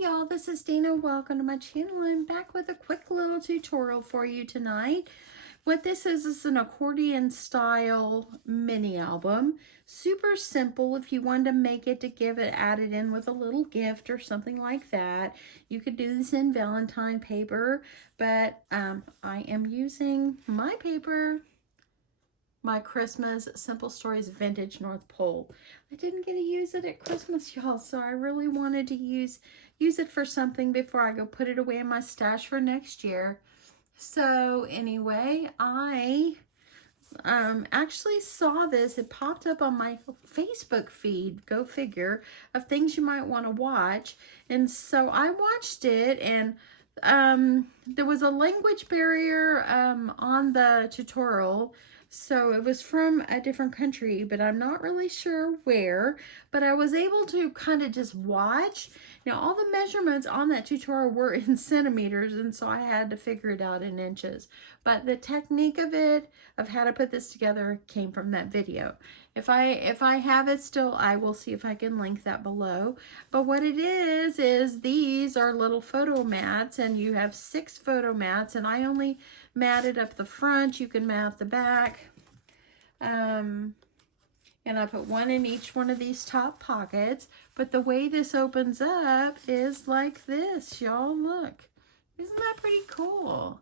Hi y'all, this is Dana. Welcome to my channel. I'm back with a quick little tutorial for you tonight. What this is an accordion style mini album. Super simple. If you wanted to make it to give it added in with a little gift or something like that, you could do this in Valentine paper, but I am using my paper, my Christmas Simple Stories Vintage North Pole. I didn't get to use it at Christmas, y'all, so I really wanted to use it for something before I go put it away in my stash for next year. So anyway, I actually saw this. It popped up on my Facebook feed, go figure, of things you might want to watch. And so I watched it, and there was a language barrier on the tutorial. So it was from a different country, but I'm not really sure where. But I was able to kind of just watch. Now, all the measurements on that tutorial were in centimeters, and so I had to figure it out in inches. But the technique of it, of how to put this together, came from that video. If I have it still, I will see if I can link that below. But what it is these are little photo mats, and you have 6 photo mats, and I only matted up the front. You can mat the back. And I put one in each one of these top pockets. But the way this opens up is like this, y'all. Look. Isn't that pretty cool?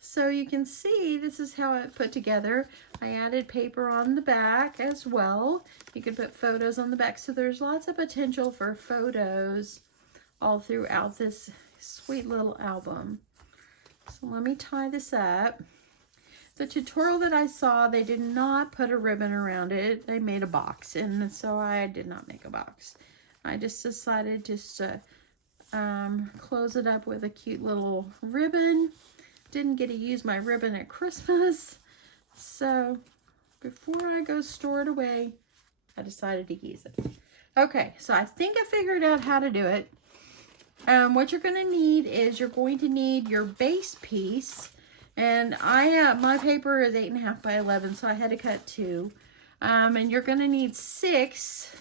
So you can see this is how it put together. I added paper on the back as well. You can put photos on the back. So there's lots of potential for photos all throughout this sweet little album. So let me tie this up. The tutorial that I saw, they did not put a ribbon around it. They made a box, and so I did not make a box. I just decided just to close it up with a cute little ribbon. Didn't get to use my ribbon at Christmas, so before I go store it away, I decided to use it. Okay, so I think I figured out how to do it. What you're going to need is you're going to need your base piece. And my paper is 8.5 by 11, so I had to cut 2. And you're going to need 6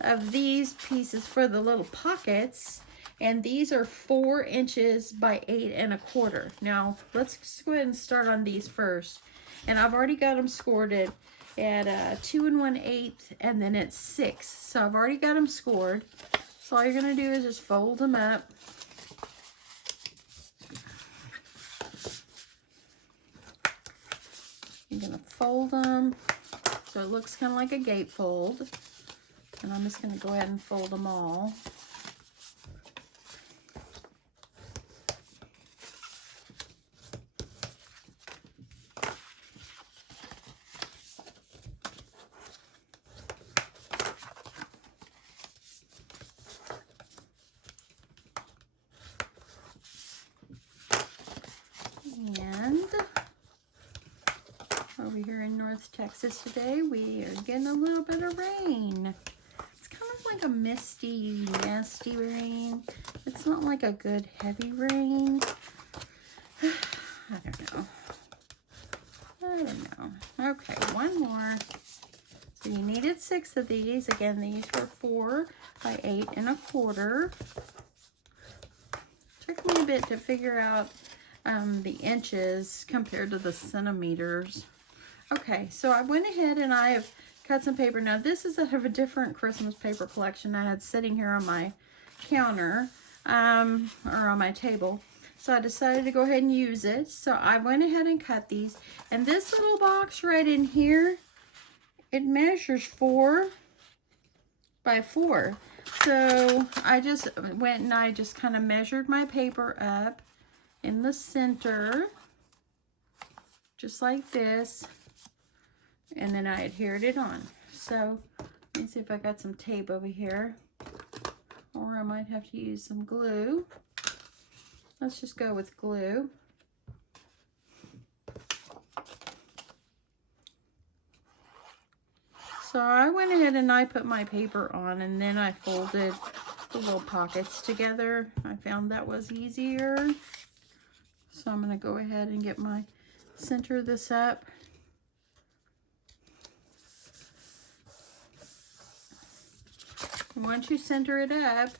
of these pieces for the little pockets. And these are 4 inches by 8.25. Now, let's go ahead and start on these first. And I've already got them scored at 2 1/8, and then it's 6. So I've already got them scored. So all you're going to do is just fold them up. You're going to fold them so it looks kind of like a gatefold. And I'm just going to go ahead and fold them all. And over here in North Texas today, we are getting a little bit of rain. It's kind of like a misty, nasty rain. It's not like a good heavy rain. I don't know. Okay, one more. So you needed 6 of these. Again, these were 4 by 8.25. Took me a bit to figure out the inches compared to the centimeters. Okay, so I went ahead and I have cut some paper. Now this is out of a different Christmas paper collection I had sitting here on my counter, or on my table. So I decided to go ahead and use it. So I went ahead and cut these. And this little box right in here, it measures 4 by 4. So I just went and I just kind of measured my paper up in the center, just like this, and then I adhered it on. So let me see if I got some tape over here, or I might have to use some glue. Let's just go with glue. So I went ahead and I put my paper on, and then I folded the little pockets together. I found that was easier. So I'm going to go ahead and center this up. And once you center it up,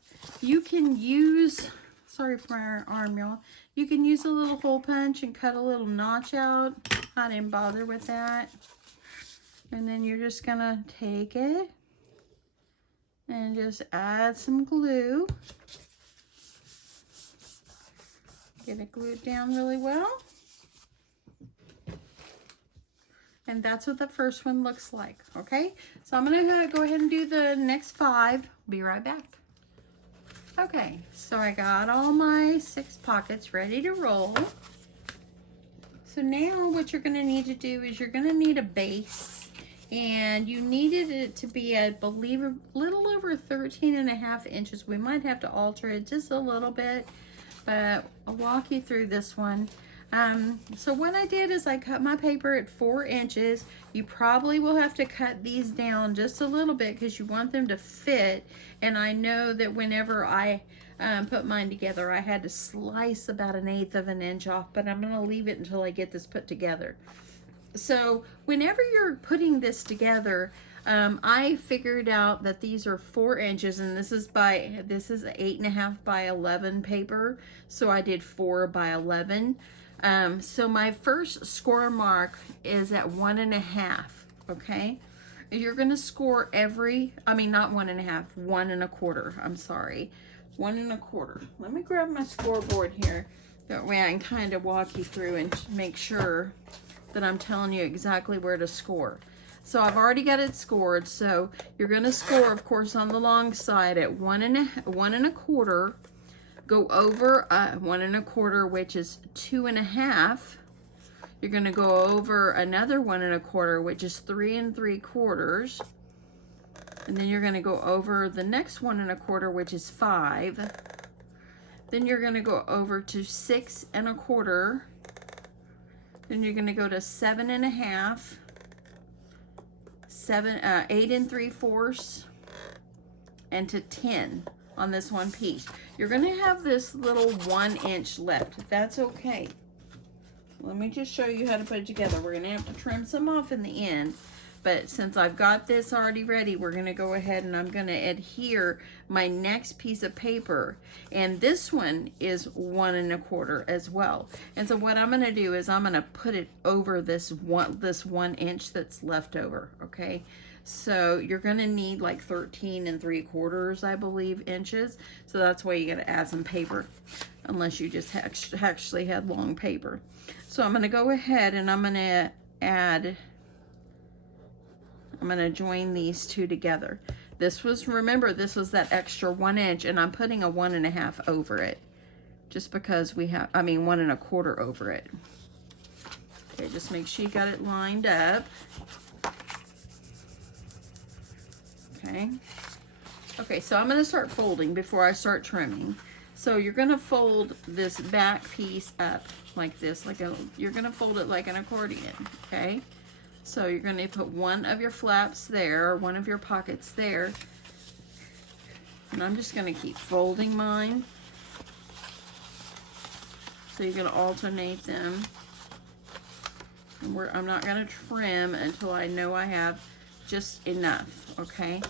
You can use, sorry for my arm, y'all. You can use a little hole punch and cut a little notch out. I didn't bother with that. And then you're just gonna take it and just add some glue. Get it glued down really well. And that's what the first one looks like, okay? So I'm gonna go ahead and do the next 5. Be right back. Okay, so I got all my 6 pockets ready to roll. So now what you're gonna need to do is you're gonna need a base, and you needed it to be, I believe, a little over 13.5 inches. We might have to alter it just a little bit, but I'll walk you through this one. So what I did is I cut my paper at 4 inches. You probably will have to cut these down just a little bit because you want them to fit. And I know that whenever I put mine together, I had to slice about 1/8 of an inch off, but I'm gonna leave it until I get this put together. So whenever you're putting this together, I figured out that these are 4 inches, and this is 8.5 by 11 paper. So I did 4 by 11. So my first score mark is at 1.5, okay? You're gonna score not 1.5, 1 1/4, I'm sorry. 1 1/4. Let me grab my scoreboard here. That way I can kind of walk you through and make sure that I'm telling you exactly where to score. So I've already got it scored. So you're gonna score, of course, on the long side at 1 1/4. Go over 1 1/4, which is 2.5. You're gonna go over another 1 1/4, which is 3 3/4. And then you're gonna go over the next 1 1/4, which is 5. Then you're gonna go over to 6 1/4. Then you're gonna go to 7.5, 8 3/4, and to 10 on this one piece. You're gonna have this little 1 inch left. That's okay. Let me just show you how to put it together. We're gonna have to trim some off in the end, but since I've got this already ready, we're gonna go ahead and I'm gonna adhere my next piece of paper. And this one is 1 1/4 as well. And so what I'm gonna do is I'm gonna put it over this 1 inch that's left over, okay? So you're gonna need like 13 3/4, I believe, inches. So that's why you gotta add some paper, unless you just actually had long paper. So I'm gonna go ahead and I'm gonna join these 2 together. Remember, this was that extra 1 inch, and I'm putting a 1 1/2 over it, just because 1 1/4 over it. Okay, just make sure you got it lined up. Okay, so I'm going to start folding before I start trimming. So you're going to fold this back piece up like this, you're going to fold it like an accordion, okay? So you're going to put one of your flaps there, or one of your pockets there. And I'm just going to keep folding mine. So you're going to alternate them. And I'm not going to trim until I know I have just enough, okay?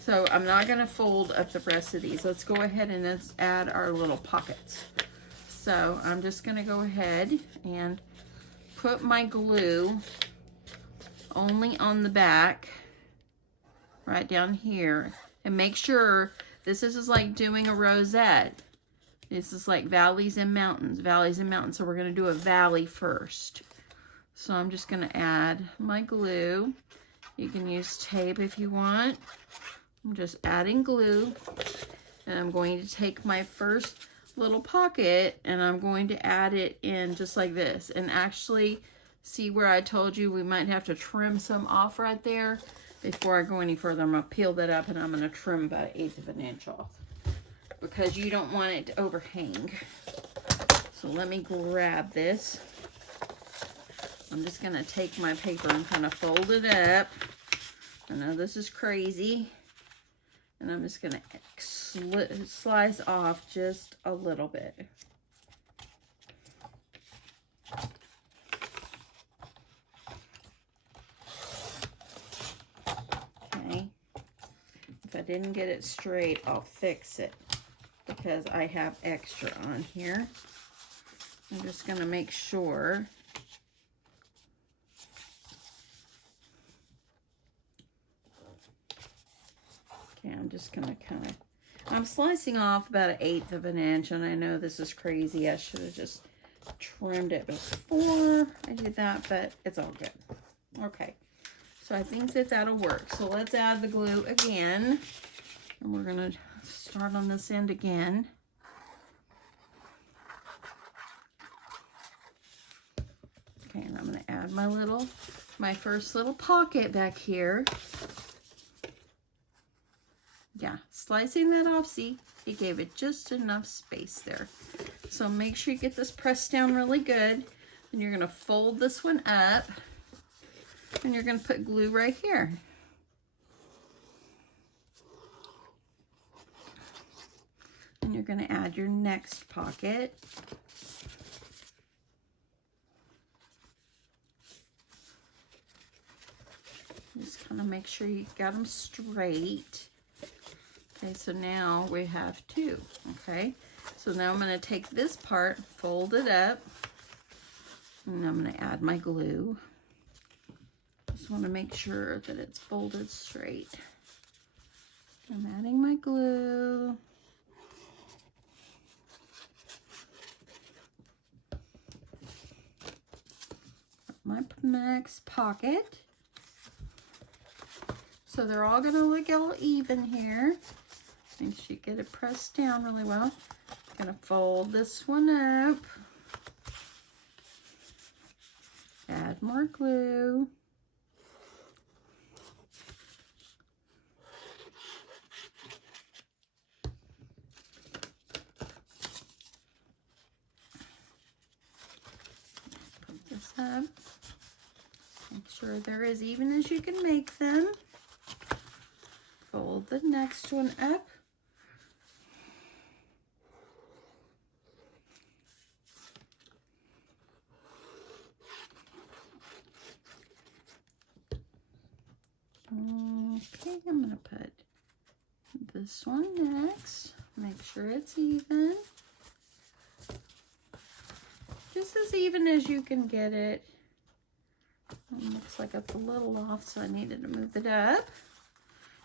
So I'm not going to fold up the rest of these. Let's go ahead and let's add our little pockets. So I'm just going to go ahead and put my glue only on the back, right down here. And make sure this is like doing a rosette. This is like valleys and mountains, valleys and mountains. So we're going to do a valley first. So I'm just going to add my glue. You can use tape if you want. I'm just adding glue, and I'm going to take my first little pocket and I'm going to add it in just like this. And actually, see where I told you we might have to trim some off right there? Before I go any further, I'm going to peel that up and I'm going to trim about 1/8 of an inch off, because you don't want it to overhang. So let me grab this. I'm just going to take my paper and kind of fold it up. I know this is crazy. And I'm just going to slice off just a little bit. Okay. If I didn't get it straight, I'll fix it. because I have extra on here. I'm just going to make sure. Okay, I'm just going to kind of, I'm slicing off about 1/8 of an inch, and I know this is crazy. I should have just trimmed it before I did that, but it's all good. Okay, so I think that that'll work. So let's add the glue again, and we're going to start on this end again. Okay, and I'm going to add my first little pocket back here. Yeah, slicing that off, see, it gave it just enough space there. So make sure you get this pressed down really good. And you're going to fold this one up, and you're going to put glue right here. And you're going to add your next pocket. Just kind of make sure you got them straight. Okay, so now we have 2, okay? So now I'm going to take this part, fold it up, and I'm going to add my glue. Just want to make sure that it's folded straight. I'm adding my glue. My next pocket. So they're all going to look all even here. Make sure you get it pressed down really well. I'm going to fold this one up. Add more glue. Put this up. Make sure they're as even as you can make them. Fold the next one up. Okay, I'm going to put this one next. Make sure it's even. Just as even as you can get it. Looks like it's a little off, so I needed to move it up.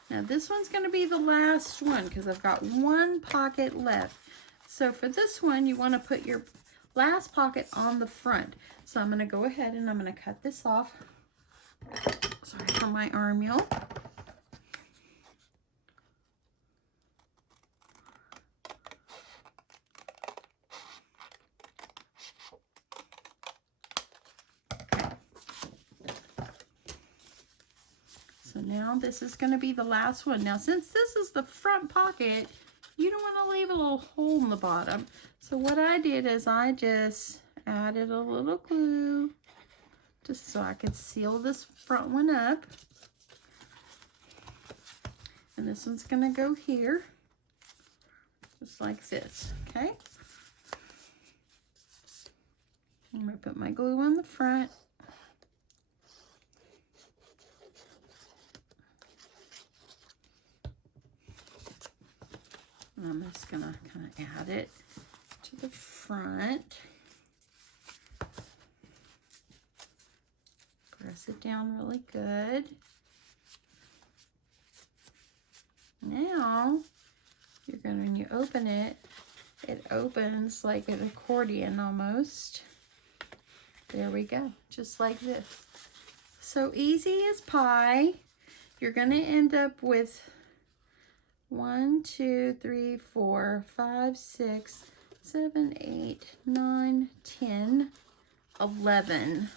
Now this one's going to be the last one because I've got 1 pocket left. So for this one, you want to put your last pocket on the front. So I'm going to go ahead and I'm going to cut this off. Sorry for my arm, y'all. So now this is going to be the last one. Now since this is the front pocket, you don't want to leave a little hole in the bottom. So what I did is I just added a little glue just so I could seal this front one up. And this one's going to go here, just like this, okay? I'm going to put my glue on the front. And I'm just going to kind of add it to the front. Press it down really good. Now, you're going to, when you open it, it opens like an accordion almost. There we go, just like this. So easy as pie. You're going to end up with 1, 2, 3, 4, 5, 6, 7, 8, 9, 10, 11.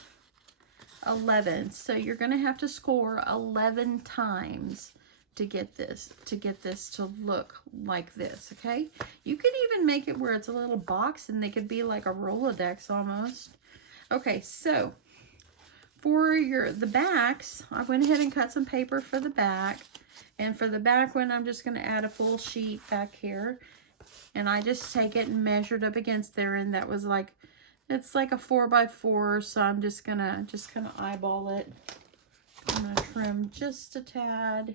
11. So you're going to have to score 11 times to get this to look like this, okay? You could even make it where it's a little box and they could be like a Rolodex almost. Okay, so for the backs, I went ahead and cut some paper for the back. And for the back one, I'm just going to add a full sheet back here. And I just take it and measured up against there, and that was like, it's like a 4x4, so I'm just kind of eyeball it. I'm going to trim just a tad.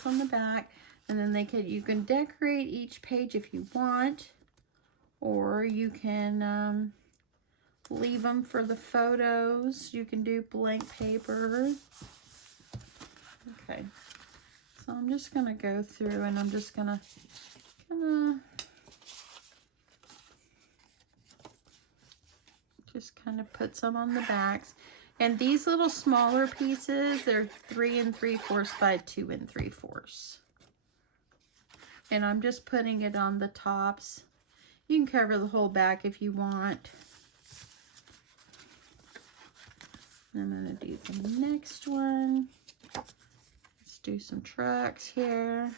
this on the back, and then you can decorate each page if you want, or you can leave them for the photos. You can do blank paper. Okay, so I'm just gonna go through and I'm just gonna kind of put some on the backs. And these little smaller pieces, they're 3 3/4 by 2 3/4. And I'm just putting it on the tops. You can cover the whole back if you want. I'm going to do the next one. Let's do some trucks here.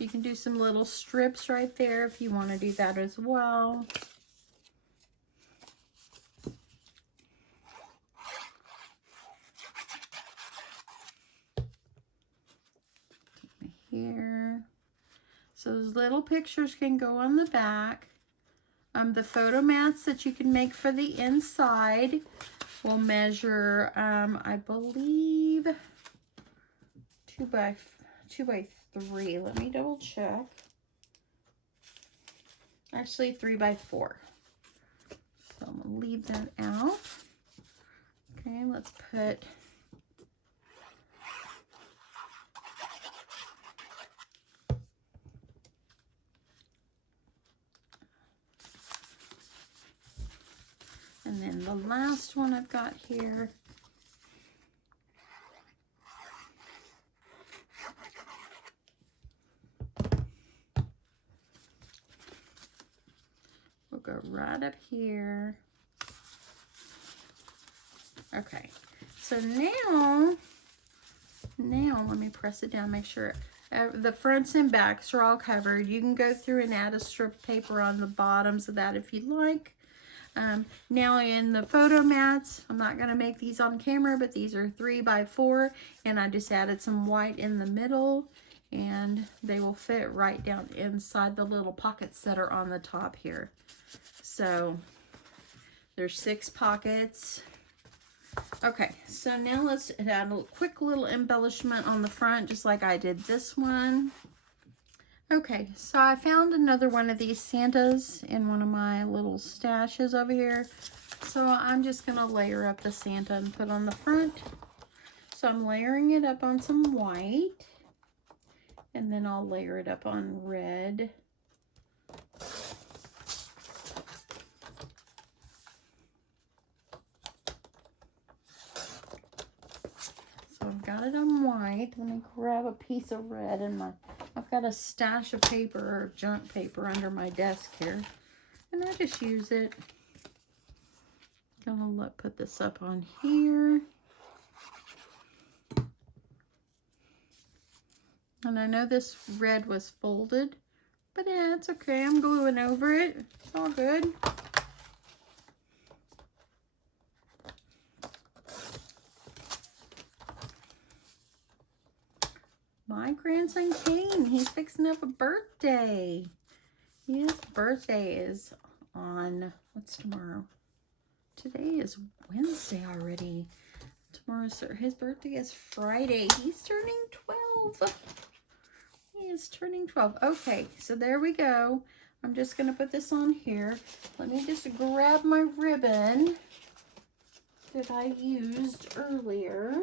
You can do some little strips right there if you want to do that as well. Here. So those little pictures can go on the back. The photo mats that you can make for the inside will measure, I believe, 2 by 3. Let me double check. Actually 3 by 4. So I'm gonna leave that out. Okay, let's put and then the last one I've got here. We'll go right up here. Okay, so now let me press it down, make sure the fronts and backs are all covered. You can go through and add a strip of paper on the bottoms of that if you'd like. Now in the photo mats, I'm not going to make these on camera, but these are 3 by 4, and I just added some white in the middle, and they will fit right down inside the little pockets that are on the top here. So there's 6 pockets. Okay, so now let's add a quick little embellishment on the front, just like I did this one. Okay, so I found another one of these Santas in one of my little stashes over here. So I'm just going to layer up the Santa and put on the front. So I'm layering it up on some white. And then I'll layer it up on red. So I've got it on white. Let me grab a piece of red in my... I've got a stash of paper or junk paper under my desk here, and I just use it. Gonna put this up on here. And I know this red was folded, but yeah, it's okay. I'm gluing over it. It's all good. My grandson Kane, he's fixing up a birthday. His birthday is on, what's tomorrow? Today is Wednesday already. Tomorrow's, his birthday is Friday. He's turning 12. He is turning 12. Okay, so there we go. I'm just going to put this on here. Let me just grab my ribbon that I used earlier.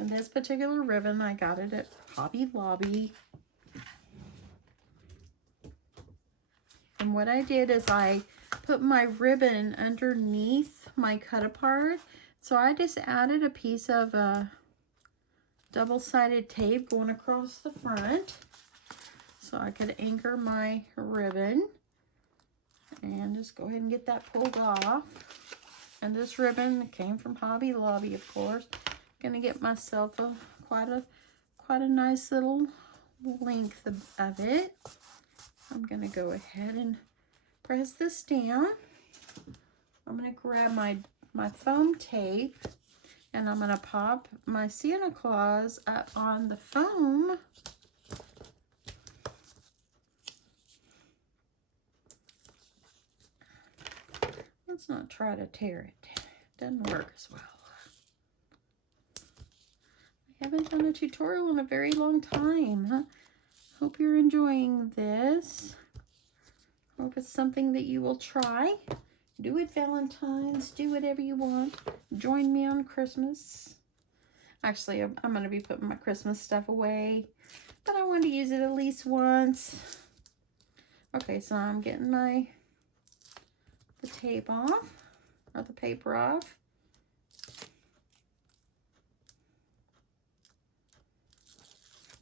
And this particular ribbon, I got it at Hobby Lobby. And what I did is I put my ribbon underneath my cut apart. So I just added a piece of double-sided tape going across the front so I could anchor my ribbon. And just go ahead and get that pulled off. And this ribbon came from Hobby Lobby, of course. Gonna get myself quite a nice little length of it. I'm gonna go ahead and press this down. I'm gonna grab my foam tape and I'm gonna pop my Santa Claus up on the foam. Let's not try to tear it. Doesn't work as well. I haven't done a tutorial in a very long time. Huh? Hope you're enjoying this. Hope it's something that you will try. Do it Valentine's. Do whatever you want. Join me on Christmas. Actually, I'm going to be putting my Christmas stuff away. But I want to use it at least once. Okay, so I'm getting the tape off. Or the paper off.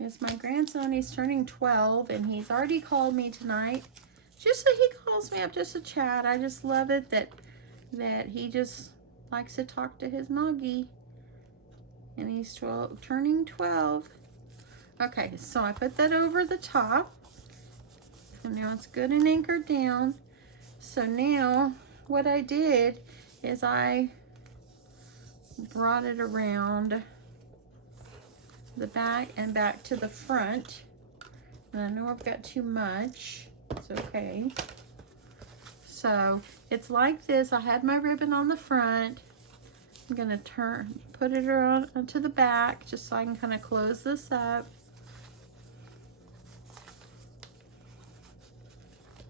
It's my grandson. He's turning 12 and he's already called me tonight. Just so he calls me up just to chat. I just love it that he just likes to talk to his moggy. And he's turning 12. Okay, so I put that over the top. And now it's good and anchored down. So now what I did is I brought it around the back and back to the front. And I know I've got too much. It's okay. So it's like this. I had my ribbon on the front. I'm gonna put it around onto the back just so I can kind of close this up.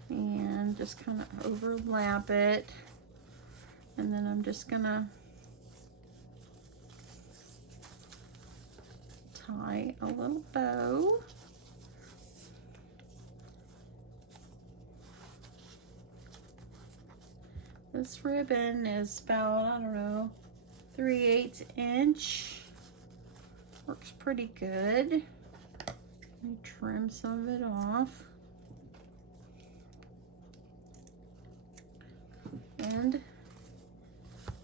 And just kind of overlap it. And then I'm just gonna tie a little bow. This ribbon is about, I don't know, 3/8 inch. Works pretty good. Let me trim some of it off. And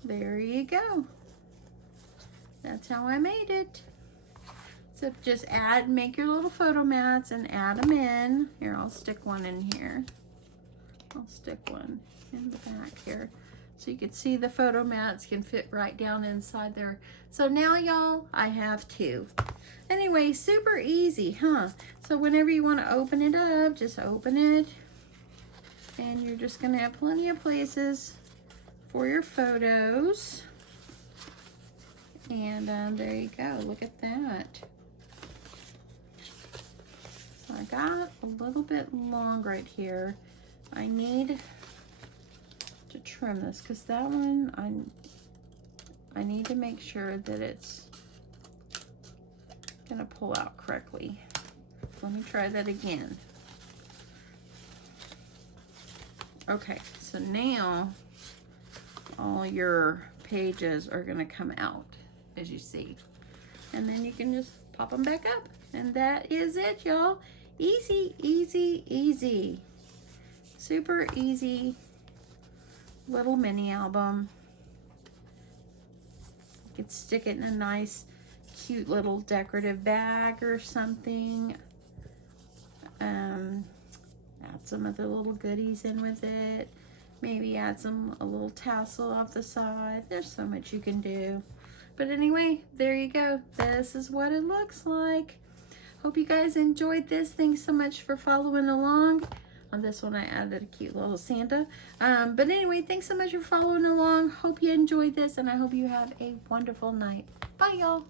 there you go. That's how I made it. So just make your little photo mats and add them in. Here, I'll stick one in here. I'll stick one in the back here. So you can see the photo mats can fit right down inside there. So now y'all, I have two. Anyway, super easy, huh? So whenever you want to open it up, just open it. And you're just gonna have plenty of places for your photos. And there you go, look at that. So I got a little bit long right here. I need to trim this because that one, I need to make sure that it's gonna pull out correctly. Let me try that again. Okay, so now all your pages are gonna come out, as you see. And then you can just pop them back up. And that is it, y'all. Easy, easy, easy. Super easy little mini album. You could stick it in a nice, cute little decorative bag or something. Add some of the little goodies in with it. Maybe add a little tassel off the side. There's so much you can do. But anyway, there you go. This is what it looks like. Hope you guys enjoyed this. Thanks so much for following along. On this one, I added a cute little Santa. But anyway, thanks so much for following along. Hope you enjoyed this, and I hope you have a wonderful night. Bye, y'all.